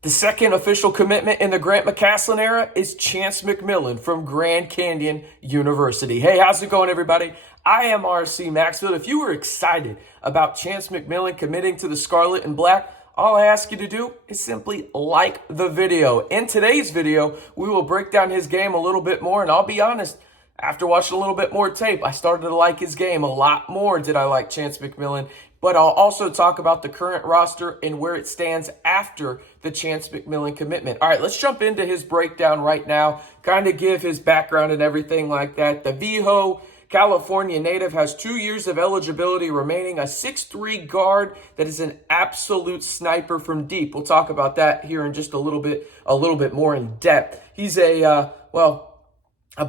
The second official commitment in the Grant McCasland era is Chance McMillian from Grand Canyon University. Hey, how's it going, everybody? I am RC Maxfield. If you were excited about Chance McMillian committing to the Scarlet and Black, all I ask you to do is simply like the video. In today's video, we will break down his game a little bit more, and I'll be honest, after watching a little bit more tape, I started to like his game a lot more. Did I like Chance McMillian? But I'll also talk about the current roster and where it stands after the Chance McMillian commitment. All right, let's jump into his breakdown right now, kind of give his background and everything like that. The Vijo, California native, has 2 years of eligibility remaining, a 6'3" guard that is an absolute sniper from deep. We'll talk about that here in just a little bit more in depth. He's a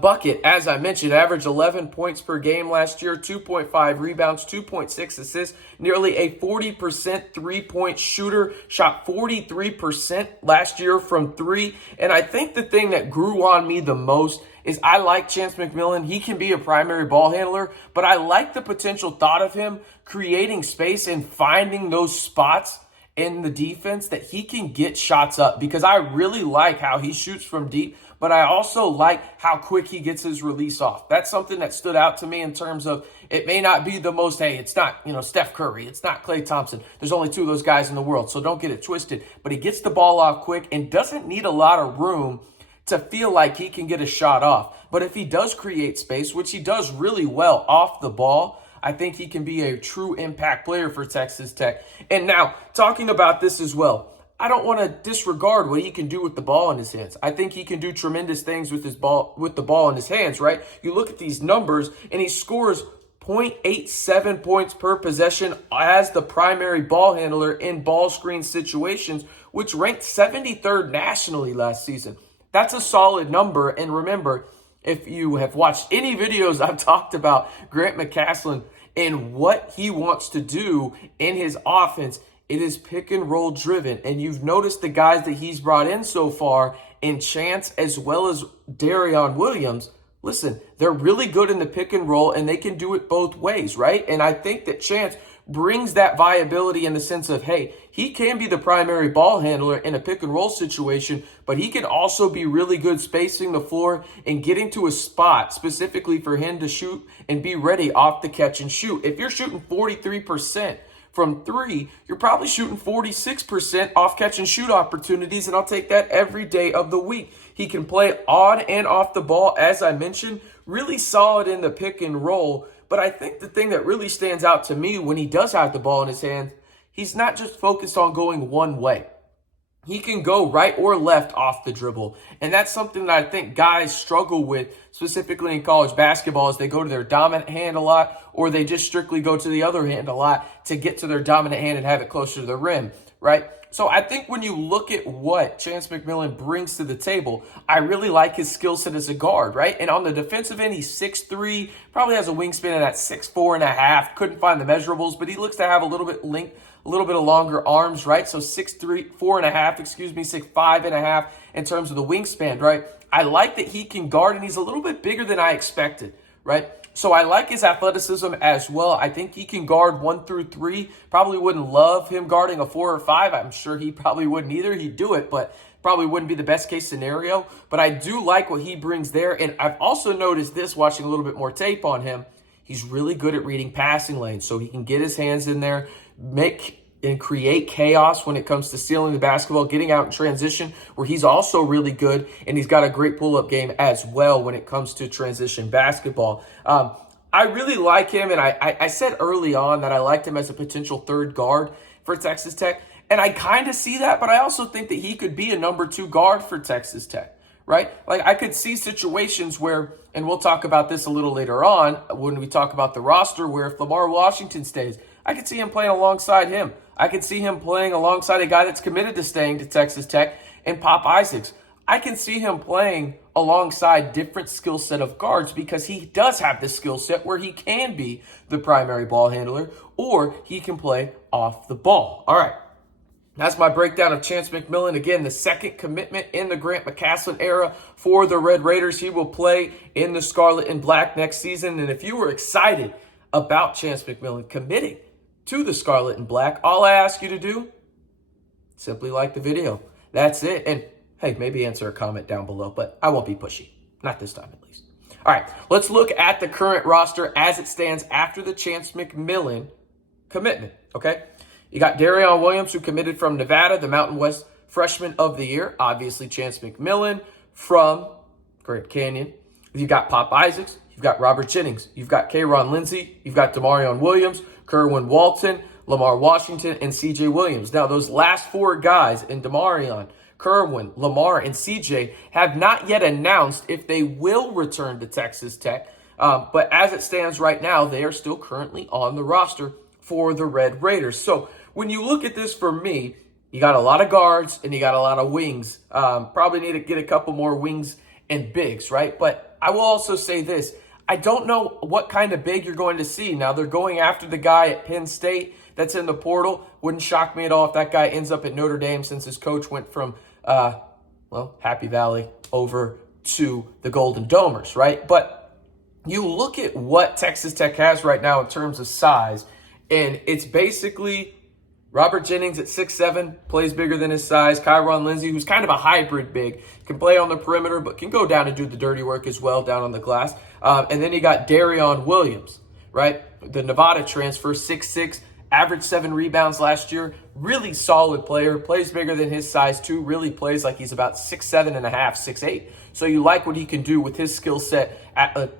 bucket, as I mentioned, averaged 11 points per game last year, 2.5 rebounds, 2.6 assists, nearly a 40% three-point shooter, shot 43% last year from three. And I think the thing that grew on me the most is I like Chance McMillian. He can be a primary ball handler, but I like the potential thought of him creating space and finding those spots in the defense that he can get shots up, because I really like how he shoots from deep, but I also like how quick he gets his release off. That's something that stood out to me in terms of it may not be the most, hey, it's not, Steph Curry, it's not Klay Thompson. There's only two of those guys in the world, so don't get it twisted. But he gets the ball off quick and doesn't need a lot of room to feel like he can get a shot off. But if he does create space, which he does really well off the ball, I think he can be a true impact player for Texas Tech. And now, talking about this as well, I don't want to disregard what he can do with the ball in his hands. I think he can do tremendous things with the ball in his hands, right? You look at these numbers, and he scores 0.87 points per possession as the primary ball handler in ball screen situations, which ranked 73rd nationally last season. That's a solid number. And remember, if you have watched any videos I've talked about Grant McCasland and what he wants to do in his offense, it is pick and roll driven. And you've noticed the guys that he's brought in so far in Chance as well as Darion Williams. Listen, they're really good in the pick and roll, and they can do it both ways, right? And I think that Chance brings that viability in the sense of, hey, he can be the primary ball handler in a pick and roll situation, but he can also be really good spacing the floor and getting to a spot specifically for him to shoot and be ready off the catch and shoot. If you're shooting 43% from three, you're probably shooting 46% off catch and shoot opportunities, and I'll take that every day of the week. He can play on and off the ball, as I mentioned, really solid in the pick and roll. But I think the thing that really stands out to me when he does have the ball in his hand, he's not just focused on going one way. He can go right or left off the dribble. And that's something that I think guys struggle with, specifically in college basketball, is they go to their dominant hand a lot, or they just strictly go to the other hand a lot to get to their dominant hand and have it closer to the rim, right? So I think when you look at what Chance McMillian brings to the table, I really like his skill set as a guard, right? And on the defensive end, he's 6'3", probably has a wingspan of that 6'4.5". Couldn't find the measurables, but he looks to have a little bit of longer arms, right? So 6'3", 6'5.5" in terms of the wingspan, right? I like that he can guard, and he's a little bit bigger than I expected, right? So I like his athleticism as well. I think he can guard 1 through 3. Probably wouldn't love him guarding a 4 or 5. I'm sure he probably wouldn't either. He'd do it, but probably wouldn't be the best case scenario. But I do like what he brings there. And I've also noticed this, watching a little bit more tape on him. He's really good at reading passing lanes, so he can get his hands in there, make and create chaos when it comes to stealing the basketball, getting out in transition, where he's also really good, and he's got a great pull-up game as well when it comes to transition basketball. I really like him, and I said early on that I liked him as a potential third guard for Texas Tech, and I kind of see that, but I also think that he could be a number 2 guard for Texas Tech, right? Like, I could see situations where, and we'll talk about this a little later on when we talk about the roster, where if Lamar Washington stays, I could see him playing alongside him. I could see him playing alongside a guy that's committed to staying to Texas Tech and Pop Isaacs. I can see him playing alongside different skill set of guards, because he does have this skill set where he can be the primary ball handler, or he can play off the ball. All right. That's my breakdown of Chance McMillian. Again, the second commitment in the Grant McCasland era for the Red Raiders. He will play in the Scarlet and Black next season. And if you were excited about Chance McMillian committing to the Scarlet and Black, all I ask you to do, simply like the video. That's it. And hey, maybe answer a comment down below, but I won't be pushy. Not this time, at least. All right, let's look at the current roster as it stands after the Chance McMillian commitment, okay? You got Darion Williams, who committed from Nevada, the Mountain West Freshman of the Year. Obviously, Chance McMillian from Grant Canyon. You've got Pop Isaacs. You've got Robert Jennings. You've got Kayron Lindsey. You've got Demarion Williams, Kerwin Walton, Lamar Washington, and C.J. Williams. Now, those last four guys in Demarion, Kerwin, Lamar, and CJ have not yet announced if they will return to Texas Tech. But as it stands right now, they are still currently on the roster for the Red Raiders. So when you look at this for me, you got a lot of guards and you got a lot of wings. Probably need to get a couple more wings and bigs, right? But I will also say this. I don't know what kind of big you're going to see. Now, they're going after the guy at Penn State that's in the portal. Wouldn't shock me at all if that guy ends up at Notre Dame, since his coach went from, Happy Valley over to the Golden Domers, right? But you look at what Texas Tech has right now in terms of size, and it's basically Robert Jennings at 6'7", plays bigger than his size. Kayron Lindsey, who's kind of a hybrid big, can play on the perimeter, but can go down and do the dirty work as well down on the glass. And then you got Darion Williams, right? The Nevada transfer, 6'6", averaged 7 rebounds last year. Really solid player, plays bigger than his size too, really plays like he's about 6'7 and a half, 6'8". So you like what he can do with his skill set at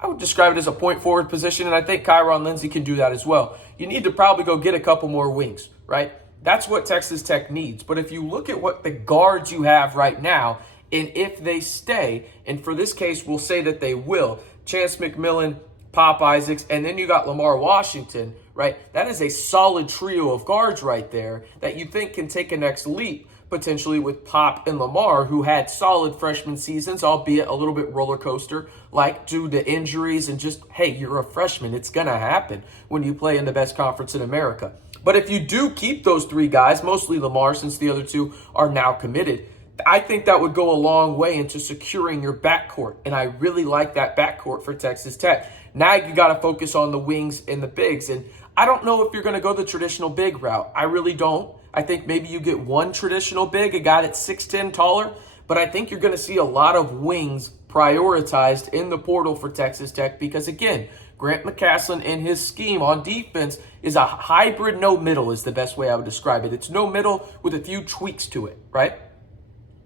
I would describe it as a point forward position, and I think Kayron Lindsey can do that as well. You need to probably go get a couple more wings, right? That's what Texas Tech needs. But if you look at what the guards you have right now, and if they stay, and for this case, we'll say that they will, Chance McMillian, Pop Isaacs, and then you got Lamar Washington, right? That is a solid trio of guards right there that you think can take a next leap, potentially with Pop and Lamar, who had solid freshman seasons, albeit a little bit roller coaster, like due to injuries and just, hey, you're a freshman. It's going to happen when you play in the best conference in America. But if you do keep those three guys, mostly Lamar, since the other two are now committed, I think that would go a long way into securing your backcourt. And I really like that backcourt for Texas Tech. Now you got to focus on the wings and the bigs. And I don't know if you're going to go the traditional big route. I really don't. I think maybe you get one traditional big, a guy that's 6'10", taller, but I think you're going to see a lot of wings prioritized in the portal for Texas Tech because, again, Grant McCasland and his scheme on defense is a hybrid no middle is the best way I would describe it. It's no middle with a few tweaks to it, right?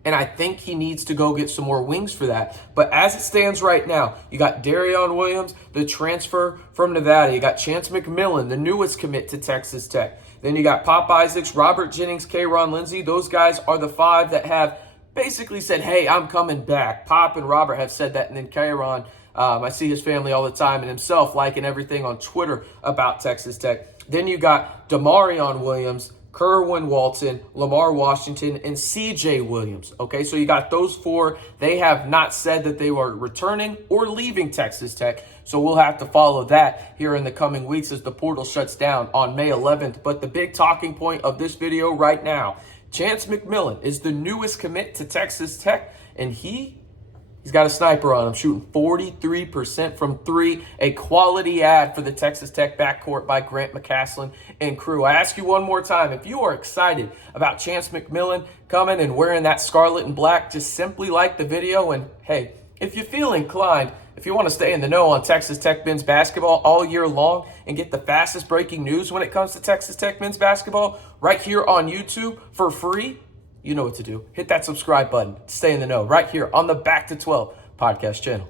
And I think he needs to go get some more wings for that. But as it stands right now, you got Darion Williams, the transfer from Nevada. You got Chance McMillian, the newest commit to Texas Tech. Then you got Pop Isaacs, Robert Jennings, Kayron Lindsey. Those guys are the five that have basically said, hey, I'm coming back. Pop and Robert have said that. And then Kayron, I see his family all the time and himself liking everything on Twitter about Texas Tech. Then you got Demarion Williams, Kerwin Walton, Lamar Washington, and C.J. Williams. Okay, so you got those four. They have not said that they were returning or leaving Texas Tech, so we'll have to follow that here in the coming weeks as the portal shuts down on May 11th. But the big talking point of this video right now, Chance McMillian is the newest commit to Texas Tech, and he's got a sniper on him, shooting 43% from three. A quality ad for the Texas Tech backcourt by Grant McCasland and crew. I ask you one more time, if you are excited about Chance McMillian coming and wearing that scarlet and black, just simply like the video. And hey, if you feel inclined, if you want to stay in the know on Texas Tech men's basketball all year long and get the fastest breaking news when it comes to Texas Tech men's basketball right here on YouTube for free, you know what to do. Hit that subscribe button. Stay in the know right here on the Back to 12 podcast channel.